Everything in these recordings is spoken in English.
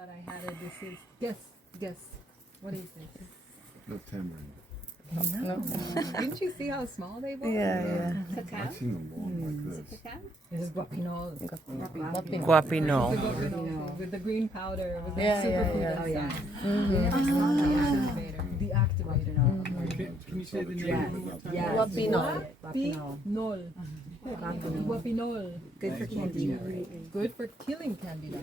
that I had it. This is guess. What is this? The tamarind. No. Didn't you see how small they were? Yeah. Cacao? I've seen them long like this. Cacao? This is guapinol. Guapinol. With the green powder, with the Yeah, superfood yeah. Oh, yeah. activator. The activator. Can you say the name? Yes. Guapinol. Guapinol. Guapinol. Good for candy. Good for killing candida.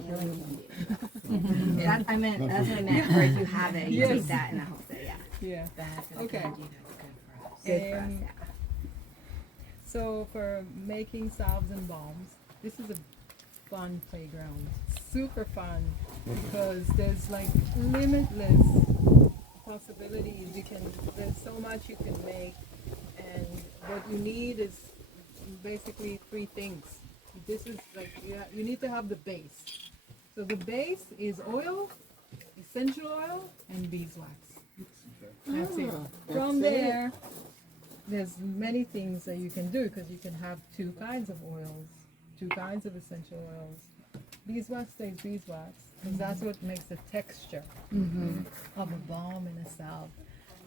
That's what I meant. Or if you have it, you Yes. take that and that helps it. Yeah. Yeah. Okay. Good for us. And Yeah. so for making salves and balms, this is a fun playground. Super fun because there's like limitless possibilities. There's so much you can make, and what you need is basically three things. This is like you need to have the base. So the base is oil, essential oil, and beeswax. That's it. From there, there's many things that you can do because you can have two kinds of oils, two kinds of essential oils. Beeswax stays beeswax because that's what makes the texture of a balm and a salve.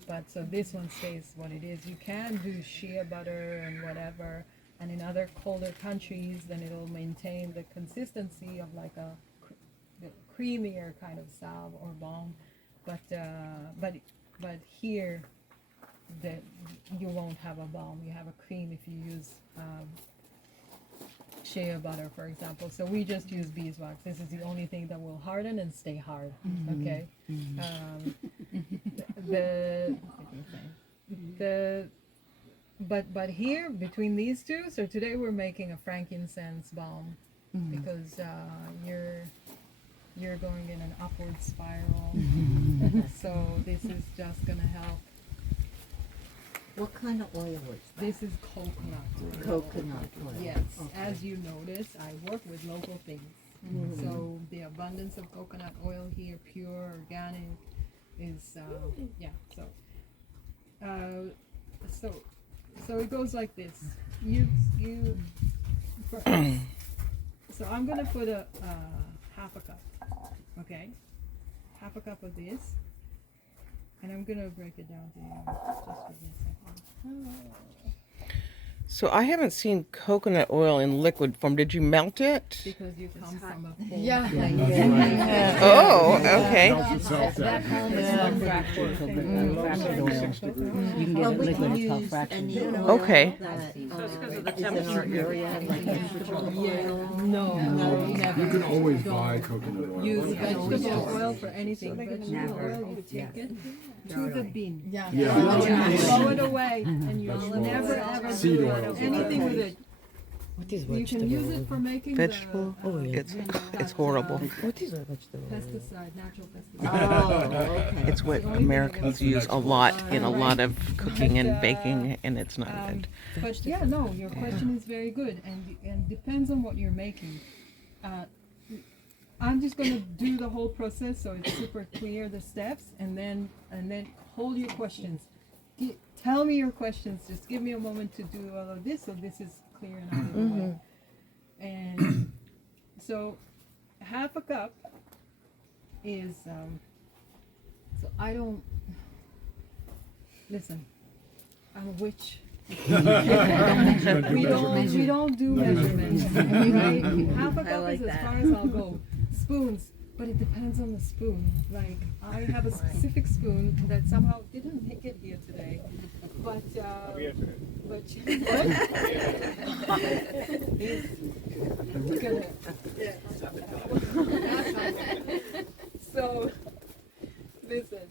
But so this one stays what it is. You can do shea butter and whatever, and in other colder countries, then it'll maintain the consistency of like a creamier kind of salve or balm. But here, that you won't have a balm. You have a cream if you use shea butter, for example. So we just use beeswax. This is the only thing that will harden and stay hard. Okay. But here between these two. So today we're making a frankincense balm because you're going in an upward spiral. So this is just gonna help. What kind of oil is that? This is coconut. Coconut oil. Yes, Okay. as you notice, I work with local things. So the abundance of coconut oil here, pure, organic, is so it goes like this. So I'm gonna put a half a cup, okay, half a cup of this, and I'm gonna break it down to you. Just give me a second. So I haven't seen coconut oil in liquid form. Did you melt it? Because you come from a full Oh, okay. that home is Fractured oil. You can get Well, it we liquid, can it's called use fractured any oil. oil Okay. that So it's 'cause of the is in our temperature. area, like vegetable oil. No, never. You can always Don't buy coconut oil. use vegetable oil for anything. Vegetable oil, you take it to the bin. Yeah. Throw it away, and you Vegetable never oil. ever Seed do oil. anything with it. What is You can use it for making Vegetable it's horrible. What is a vegetable oil? pesticide, natural pesticide. Oh, okay. It's what Americans use a lot in a lot of cooking and baking, and it's not good. But yeah, no, your question is very good, and depends on what you're making. I'm just going to do the whole process so it's super clear, the steps, and then hold your questions. Tell me your questions. Just give me a moment to do all of this, so this is clear and out of the way. And so half a cup is so I don't listen. I'm a witch. we don't do measurements. Right? Half a cup is as far as I'll go. Spoons, but it depends on the spoon. Like I have a specific spoon that somehow didn't make it here today, but so listen.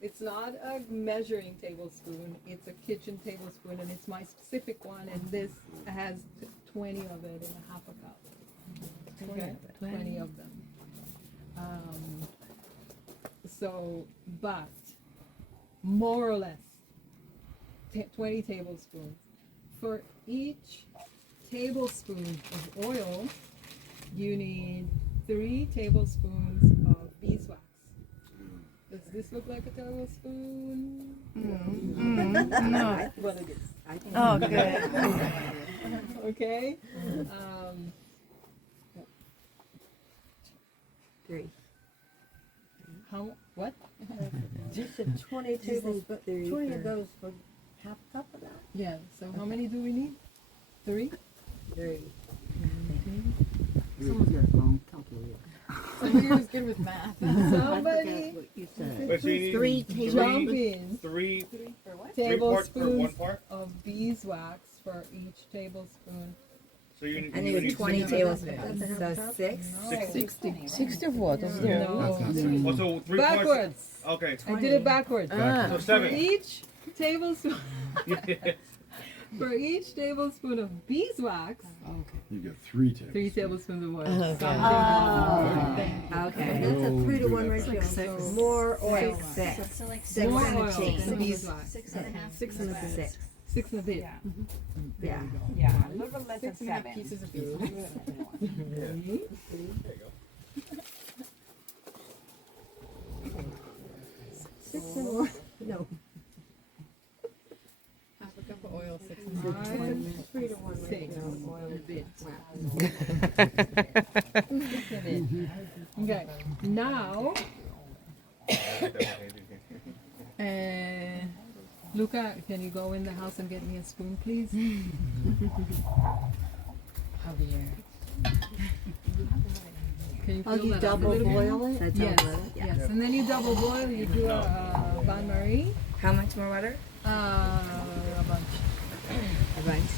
It's not a measuring tablespoon, it's a kitchen tablespoon, and it's my specific one, and this has 20 of it in a half a cup. Okay? 20 of them. But more or less 20 tablespoons. For each tablespoon of oil, you need 3 tablespoons of beeswax. Does this look like a tablespoon? No. Well, it is. Oh, good. Okay. 3. How, what? Just said 20 tablespoons, 20 of those for half cup of that? Yeah, so how many do we need? 3? 3. Someone's got a phone calculator. Somebody who's good with math. Somebody What you said. But so you need 3 jump tablespoons. in three For what? parts for one tablespoons part? of beeswax for each tablespoon. So you need, And you it was need 20 Six. tablespoons, so 6. No. 60 of what? Of No. That's not right. Oh, so 3 parts. Backwards. Okay. I did it backwards. So For 7. each tablespoon, for each tablespoon of beeswax, You get 3 tablespoons. 3 tablespoons of oil. Okay. That's a 3 to 1 ratio. six. More oil. 6. So like Six More and a oil change. than beeswax. 6.5. 6 and a bit. 6. 6 and a bit. Yeah. Yeah, a little bit less than 6 and a half 7. pieces of beeswax. Yeah. 6 and 1. No. Half a cup of oil, 6 and 5. 3 to 1 Six. ratio. Oil. A bit. 6 and a bit. Okay, now, Luca, can you go in the house and get me a spoon, please? Javier. Can you Oh, fill you that up a double little bit? boil it? That's Yes, all. Yeah. yes, and then you double boil, you do a bain marie, How much more water? a bunch. A bunch.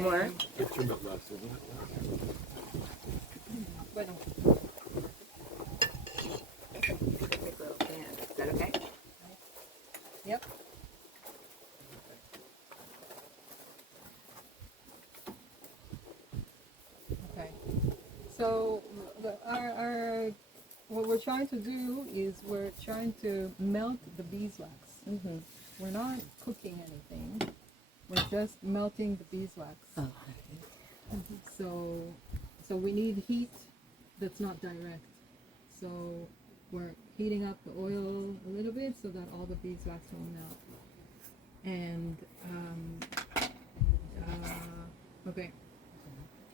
More? Bueno, Is that okay? yep. Okay. So our what we're trying to do is we're trying to melt the beeswax. Mhm. We're not cooking anything. We're just melting the beeswax. So we need heat that's not direct. So we're heating up the oil a little bit so that all the beeswax will melt. And okay,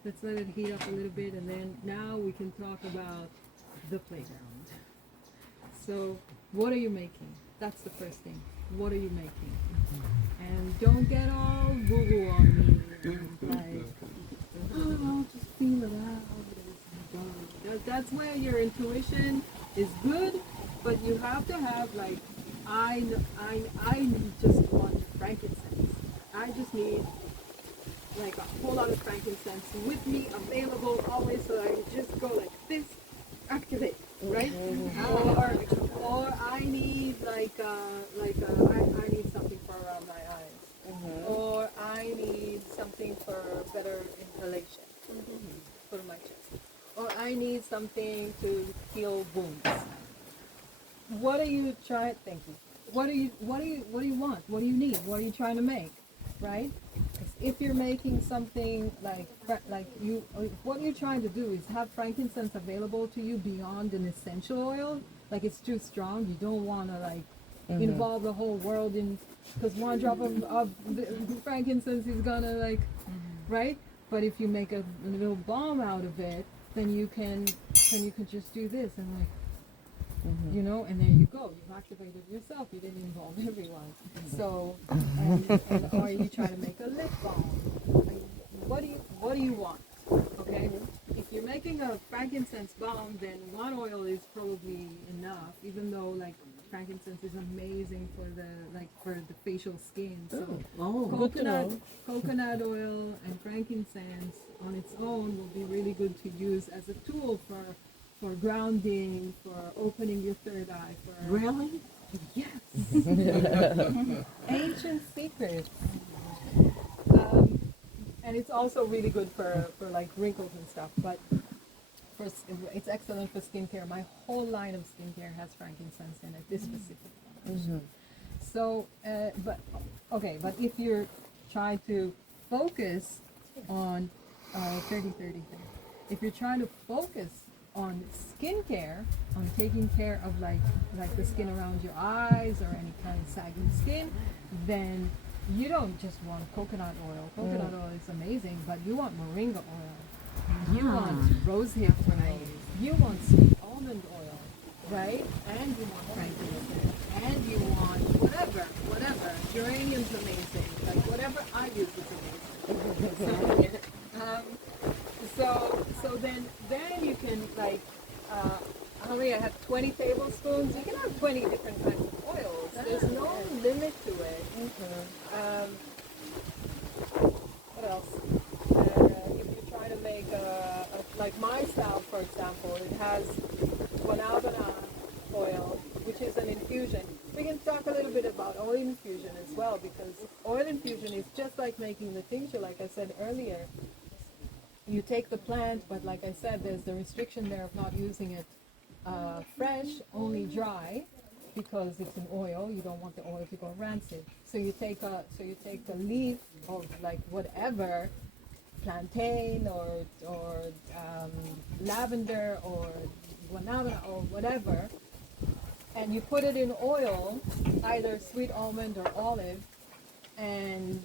let's let it heat up a little bit, and then now we can talk about the playground. So what are you making? That's the first thing. What are you making? And don't get all boo-boo on me. Like, oh, just feel it out. That's where your intuition is good, but you have to have like, I just want frankincense. I just need like a whole lot of frankincense with me, available always, so I can just go like this, activate, right? Or I need I need something for around my eyes, or I need something for better inhalation for my chest, or I need something to heal wounds. What are you trying? Thank you. What do you want? What do you need? What are you trying to make? Right? If you're making something what you're trying to do is have frankincense available to you beyond an essential oil. Like it's too strong. You don't want to involve the whole world in, because one drop of the frankincense is gonna right? But if you make a little balm out of it, then you can just do this and you know, and there you go. You've activated yourself. You didn't involve everyone. So, or are you trying to make a lip balm? What do you want? Okay. If you're making a frankincense balm, then one oil is probably enough. Even though frankincense is amazing for the facial skin. So coconut oil and frankincense on its own will be really good to use as a tool for grounding, for opening your third eye. Really? Yes. Ancient secrets. And it's also really good for wrinkles and stuff. But it's excellent for skincare. My whole line of skincare has frankincense in it. This specific one. So, but if you're trying to focus on 30-30 thing, if you're trying to focus on skincare, on taking care of like the skin around your eyes or any kind of sagging skin, then you don't just want coconut oil. Coconut oil is amazing, but you want moringa oil. You want rosehip oil. You want sweet almond oil, right? And you want frankincense. And you want whatever. Geranium's amazing. Like whatever I use is amazing. So then you can like, how many? I have 20 tablespoons. You can have 20 different kinds of oils. There's no limit to it. What else? If you try to make like my salve, for example, it has guanabana oil, which is an infusion. We can talk a little bit about oil infusion as well, because oil infusion is just like making the tincture, like I said earlier. You take the plant, but like I said, there's the restriction there of not using it fresh, only dry, because it's an oil. You don't want the oil to go rancid. So you take a leaf of like whatever, plantain or lavender or guanabana or whatever, and you put it in oil, either sweet almond or olive, and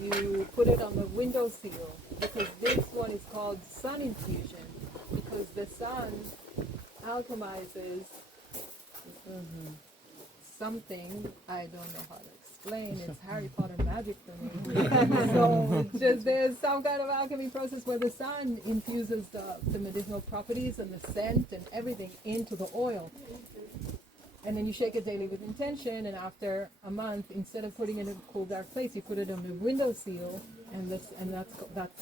you put it on the windowsill, because this one is called sun infusion, because the sun alchemizes something I don't know how to explain. It's Harry Potter magic for me. So it's just there's some kind of alchemy process where the sun infuses the medicinal properties and the scent and everything into the oil. And then you shake it daily with intention, and after a month, instead of putting it in a cool, dark place, you put it on the windowsill, and that's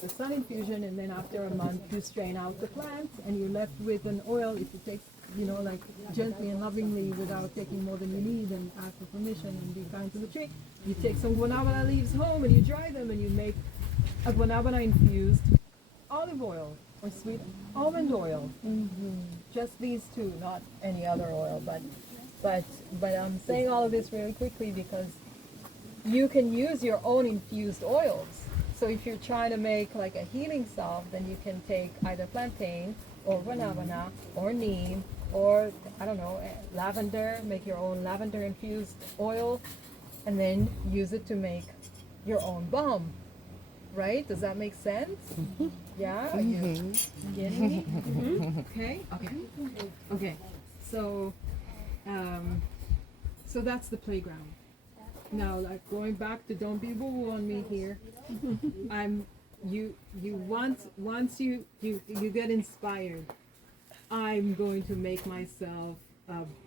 the sun infusion. And then after a month, you strain out the plant, and you're left with an oil. If you take, like gently and lovingly, without taking more than you need, and ask for permission and be kind to the tree, you take some guanabana leaves home and you dry them, and you make a guanabana infused olive oil or sweet almond oil. Just these two, not any other oil, but I'm saying all of this really quickly because you can use your own infused oils. So if you're trying to make like a healing salve, then you can take either plantain or guanabana or neem or, I don't know, lavender, make your own lavender infused oil, and then use it to make your own balm. Right? Does that make sense? Yeah? Are you getting me? Okay? Okay. So that's the playground. Now, like going back to don't be woo on me here. Once you get inspired, I'm going to make myself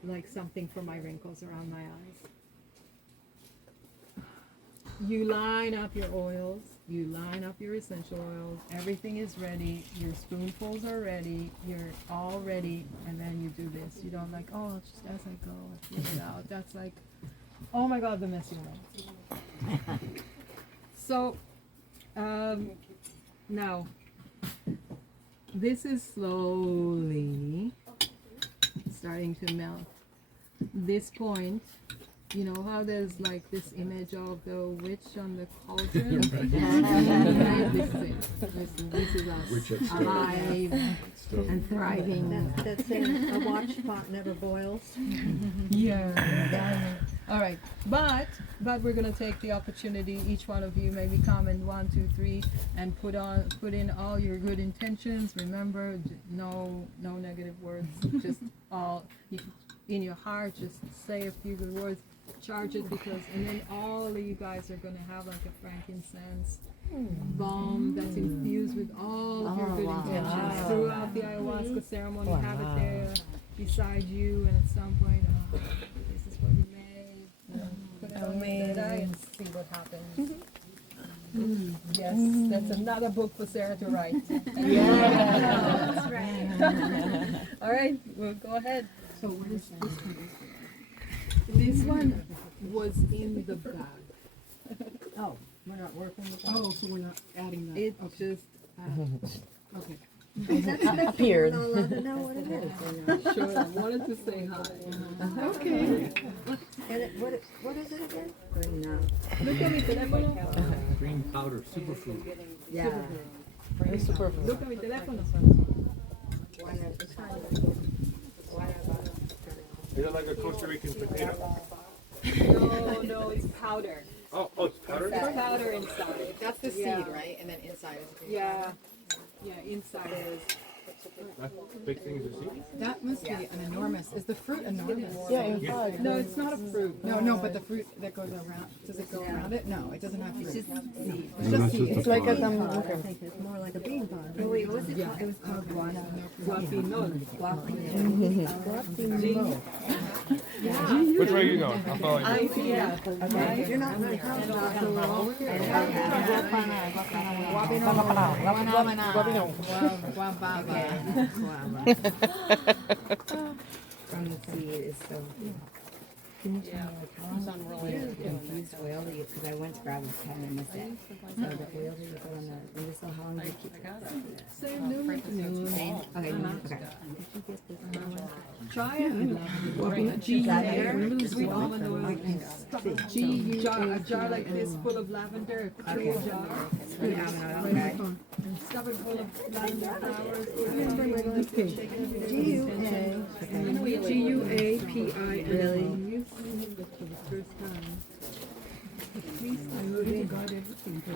like something for my wrinkles around my eyes. You line up your oils, you line up your essential oils, everything is ready, your spoonfuls are ready, you're all ready, and then you do this. You don't like, oh, it's just as I go, I feel it out. That's like, oh my God, the messy one. So, now, this is slowly starting to melt. This point, you know how there's like this image of the witch on the cauldron? This is it. This is us, Witch at alive and thriving. That's in a watch pot never boils. Yeah. All right, but we're gonna take the opportunity. Each one of you maybe comment 1, 2, 3, and put in all your good intentions. Remember, no negative words. Just all in your heart. Just say a few good words. Charge it and then all of you guys are gonna have like a frankincense balm that's infused with all of your good intentions throughout the ayahuasca ceremony. Have it there beside you, and at some point, this is what you made. Put it on your eye and see what happens. Yes, that's another book for Sarah to write. Yeah, that's right. All right, well, go ahead. So where does this one? This one was in the bag. Oh, we're not working with that. Oh, so we're not adding that. It just okay. That's Appeared. We're not allowed to know what it is. Sure, I wanted to say hi. Okay. And what is it again? Look at me, teléfono. Green powder, superfood. Yeah. Look at mi teléfono. Is it like a Costa Rican potato? No, it's powder. Oh, it's powder? It's powder inside. That's the seed, Yeah. right? And then inside is green. Yeah, inside is. That's the big thing is the seed? That must be an enormous. Is the fruit enormous? Yeah, inside. No, it's not a fruit. No, but the fruit that goes around. Does it go around it? No, it doesn't have fruit. It's just seed. It's No, just that's seed. just It's a like a pod. I think it's more like a bean pod. Oh, wait, what was it called? It was called guano. Which way are you going? I'll follow you. You're not really talking about the law. From the seed is so. Can you tell me like how long infused oil that you, because I went to grab a pen and missed it. So the oil that you put on the windowsill, how long do you keep it? Same noon. Same? Okay, okay. Try it. G-U-A, sweet almond oil. A jar like this full of lavender, a tray jar. Sweet almond oil, okay. Stuff it full of lavender flowers. G-U-A-P-I-N. Really?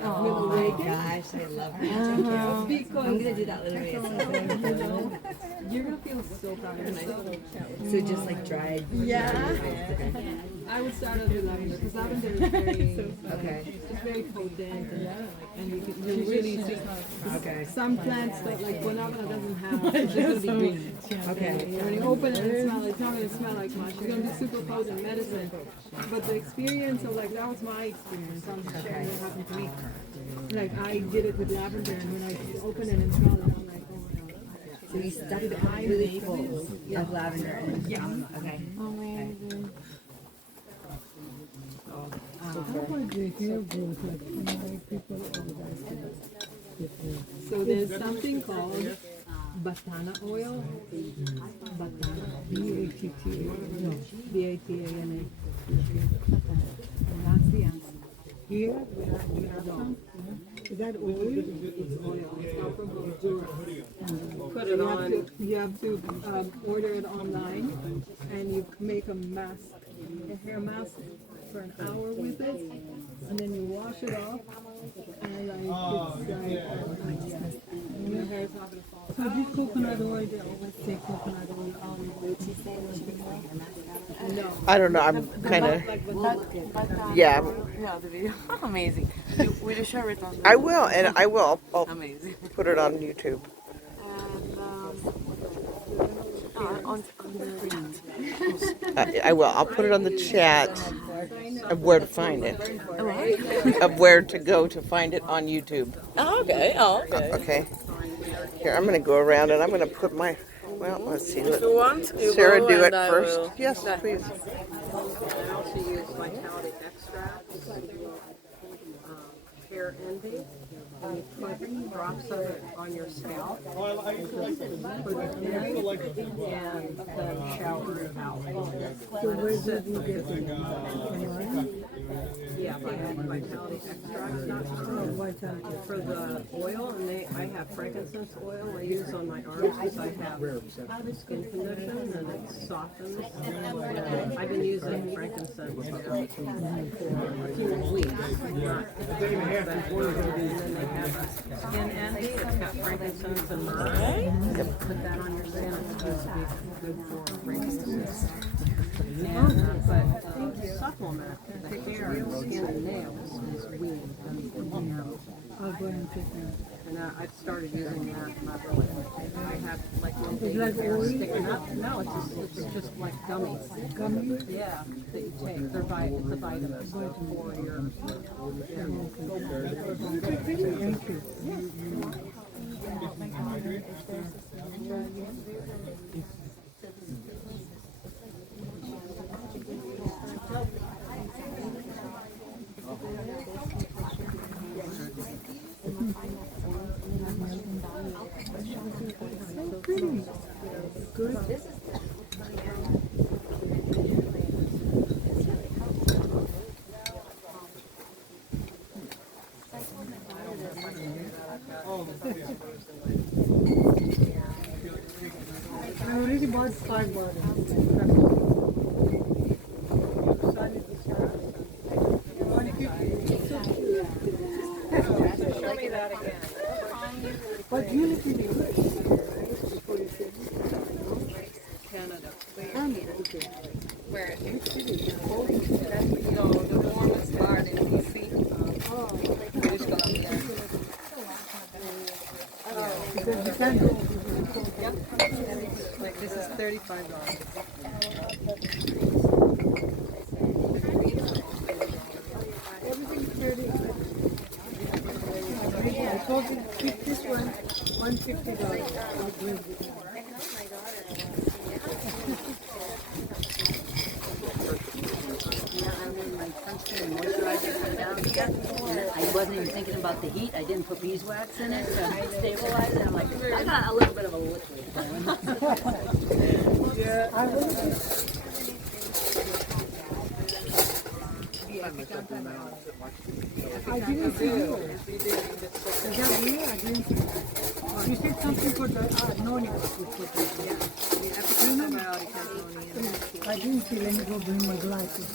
Oh my gosh, I love it. I'm Because gonna do that literally. you're gonna feel so proud of yourself. So just like dried. Yeah. Okay. I would start out with lavender because lavender is very, Okay. it's very potent and you really see. Okay. Some plants that like guanabana doesn't have, it's just gonna be green. Okay. When you open it and smell it, it's not gonna smell like much. It's gonna be super potent medicine. But the experience of like that was my experience. I'm just sharing what happened to me. Like I did it with lavender and when I open it and smell it, I'm like, oh my god. So you stuck it really full of lavender and Yeah. okay. So there's something called batana oil. Batana. B-A-T-T-A. No, B-A-T-A-N-A. And that's the answer. Here, we have some. Is that oil? It's oil. It's not from Honduras. Put it on. You have to order it online, and you make a mask, a hair mask, for an hour with it, and then you wash it off, and like your hair is not gonna fall. So this coconut oil, they always say coconut oil on no. I don't know. I'm kind of. Yeah, Yeah, the video. Amazing. Will you share it on the I will, and I will. I'll Amazing. put it on YouTube. And on the I will. I'll put it on the chat of where to find it, of where to go to find it on YouTube. Oh, okay. Oh, okay. Okay. Here, I'm going to go around and I'm going to put my. Well, let's see. If you want, you Sarah, go do it and I first. will. Yes, please. I also use vitality extracts, hair envy, and you put drops of it on your scalp, put it in, and then shower it out. So where did you get the Yeah, vitality extracts, not for the oil, and I have frankincense oil I use on my arms because I have skin conditions and it softens. And I've been using frankincense for a few weeks. And then they have skin envy, it's got frankincense and myrrh. Put that on your skin, it's supposed to be good for frankincense. And, but supplement, the hair, skin, and nails is weed. I'll go and take that. And I've started using that, not really. I have like one big hair sticking up. No, it's just like gummies. Gummies? Yeah, that you take. They're it's a vitamin for your Thank you. Smart cardboard. Show me that again. But you live in Canada. okay. Where? No, the warmest part in BC. British Columbia. Because you can do. Yep. Like this is $35. I told you, keep this one, $150. I wasn't even thinking about the heat. I didn't put beeswax in it to stabilize it. I'm like, I got a little bit of a liquid. I will. I didn't see you. Is that you? I didn't see you. You said something for the, no, you put it. I didn't see, let me go bring my glasses.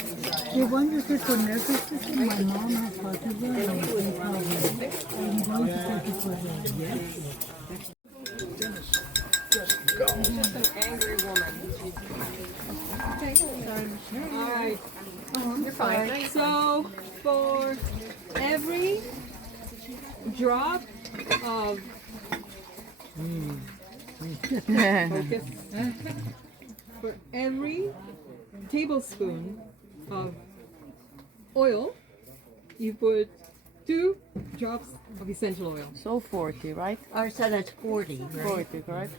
The one you said for nervous system, my mom has Parkinson's and I'm going to take it for her. Just an angry woman. Alright. You're fine. So for every drop of focus, for every tablespoon of oil, you put 2 drops of essential oil. So 40, right? Or so that's 40, right? 40, correct?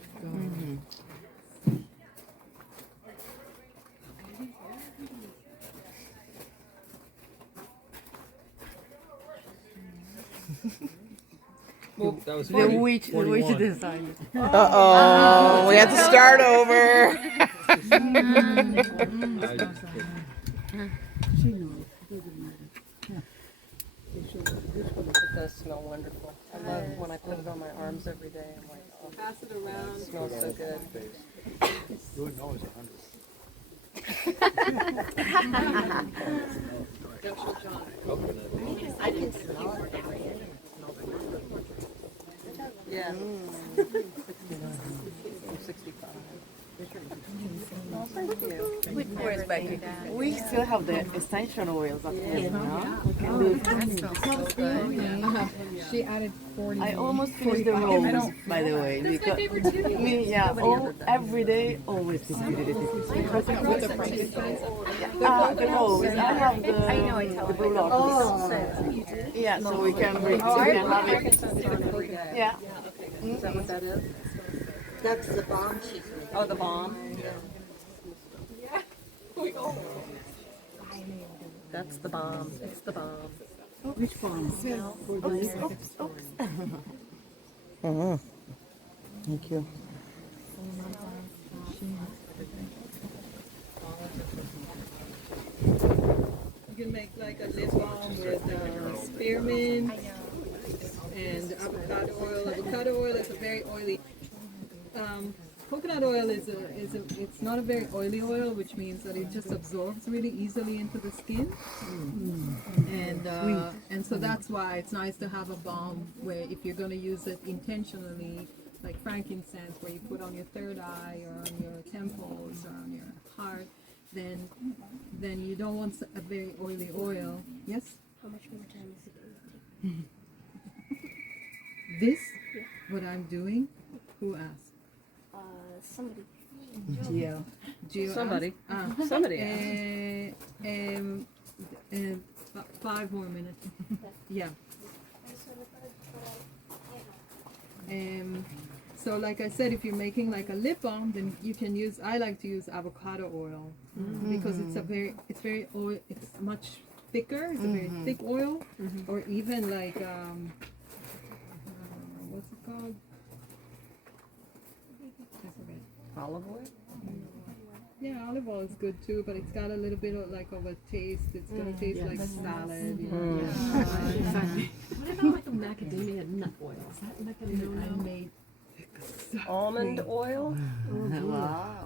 That was The witch decided. Uh-oh, we have to start over. It does smell wonderful. I love when I put it on my arms every day. I'm like, oh, Pass it around. it smells so good. You would know it's 100. I can smell it. Yeah. 65. Oh, thank you. Where's Becky? We still have the essential oils up here, no? We can do She added 40. I almost finished the rose, by the way. Because me, yeah, every day, always. With the frankincense. The rose. I have the blue lotus. Yeah, so we can have it. Every day. Yeah. Is that what that is? That's the bomb she's making. Oh, the balm? That's the bomb. It's the bomb. Which bomb? Thank you. You can make like a lip balm with spearmint and avocado oil. Avocado oil is a very oily. Coconut oil it's not a very oily oil, which means that it just absorbs really easily into the skin. And so that's why it's nice to have a balm where if you're going to use it intentionally, like frankincense, where you put on your third eye or on your temples or on your heart, then you don't want a very oily oil. Yes? How much more time is it going to take? This, what I'm doing, who asked? Somebody. Gio Somebody. asked? Somebody asked. 5 more minutes. Yeah. So like I said, if you're making like a lip balm, then you can use, I like to use avocado oil because it's very oil, it's much thicker, it's a very thick oil, or even like, what's it called? Olive oil? Yeah, olive oil is good too, but it's got a little bit of like of a taste. It's gonna taste like salad. You know? What about like a macadamia nut oil? Is that macadamia oil? I made almond oil. Wow.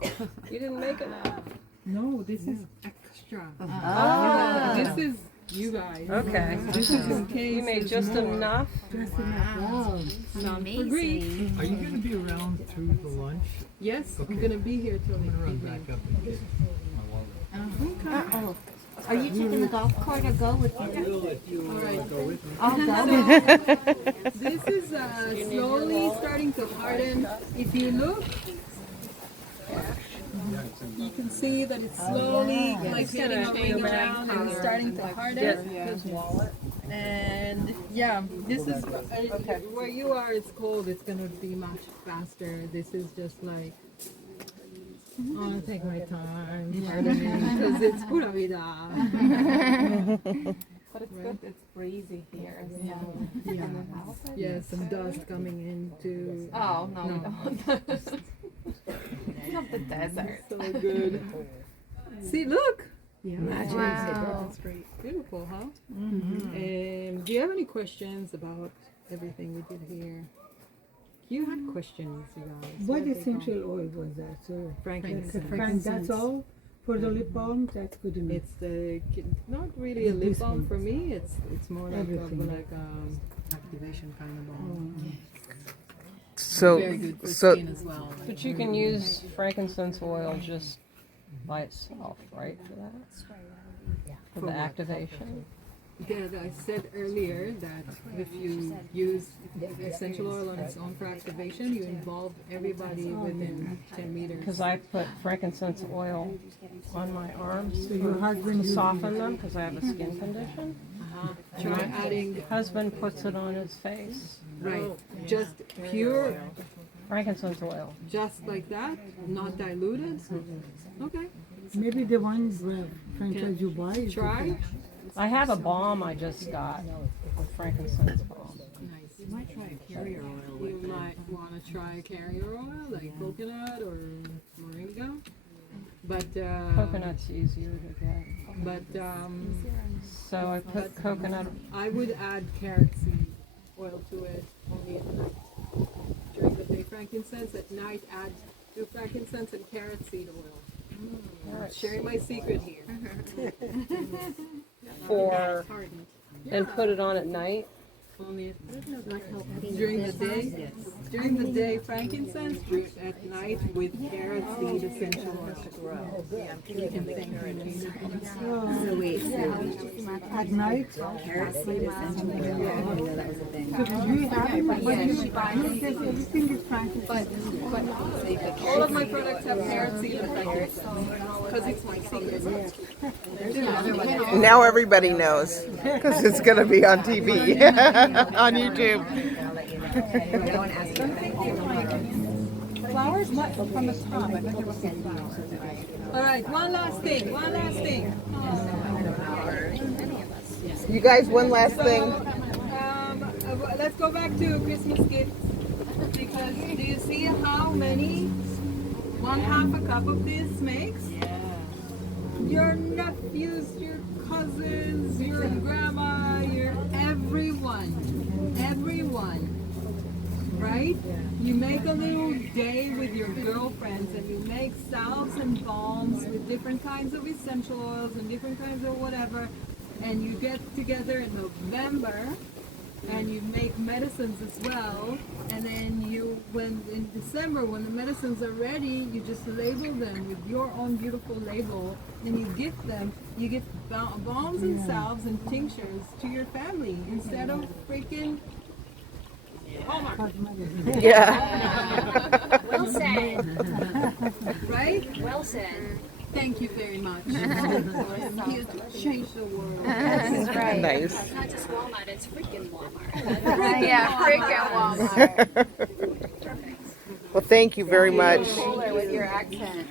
You didn't make enough. No, this is extra. Ah. This is you guys. Okay. This is in case You made there's just more. enough. Just enough. Wow. Not for greed. Are you gonna be around through the lunch? Yes, I'm gonna be here till the I'm gonna run evening. back up and get Uh-oh. Are you taking the golf cart or go with me? All right. go with me. I'll go. This is slowly starting to harden. If you look, you can see that it's slowly like getting a ring around and it's starting to harden. His wallet. And yeah, this is where you are. It's cold. It's gonna be much faster. This is just like I want to take my time, because it's pura vida. But it's good. It's breezy here. So. Yeah. Yes, some dust coming into. Oh no, we don't want that. We have the desert. So good. See, look. Yeah. Wow. That's great. Beautiful, huh? Mm-hmm. Do you have any questions about everything we did here? You had questions, you guys. What Where'd they go? essential oil was that, sir? Frankincense. That's all? For the lip balm? That's good enough. It's not really a lip balm for me. It's more like Everything. activation kind of balm. So, Very good for so skin as well. But you can use frankincense oil just by itself, right? For that. For the activation. Yeah, I said earlier that if you use essential oil on its own for activation, you involve everybody within 10 meters. Because I put frankincense oil on my arms So your husband to uses soften them because I have a skin condition. Try adding, My husband puts it on his face. right, just pure, Frankincense oil. just like that, not diluted. Okay, Maybe the one franchise you buy is try. I have a balm I just got, a frankincense balm. Nice. You might try a carrier oil. You might want to try a carrier oil like coconut or moringa. But Coconut's easier to get. But So I put coconut. I would add carrot seed oil to it only at night. During the day, frankincense. At night, add do frankincense and carrot seed oil. Sharing my secret here. For and put it on at night. Only during the day. During the day, frankincense. At night, with carrot seed essential oil. So wait, so at night. carrot seed essential oil. I didn't know that was a thing. So do you have it? But you says everything is frankincense. All of my products have carrot seed and frankincense because it's my secret. now everybody knows because it's going to be on TV, on YouTube. Flowers from the top. I bet there was some flowers. All right, one last thing. One last thing. You guys, one last thing. Let's go back to Christmas gifts because do you see how many 1/2 a cup of this makes? Your nephews, your cousins, your grandma, your everyone, right? You make a little day with your girlfriends and you make salves and balms with different kinds of essential oils and different kinds of whatever, and you get together in November and you make medicines as well, and then when in December when the medicines are ready, you just label them with your own beautiful label and you gift them. You give balms and salves and tinctures to your family instead of freaking Yeah. Well said. right? Well said. Thank you very much. I'm here to change the world. That's right. Nice. It's not just Walmart, it's freaking Walmart. Yeah, freaking Walmart. Well, thank you very much. Cooler with your accent.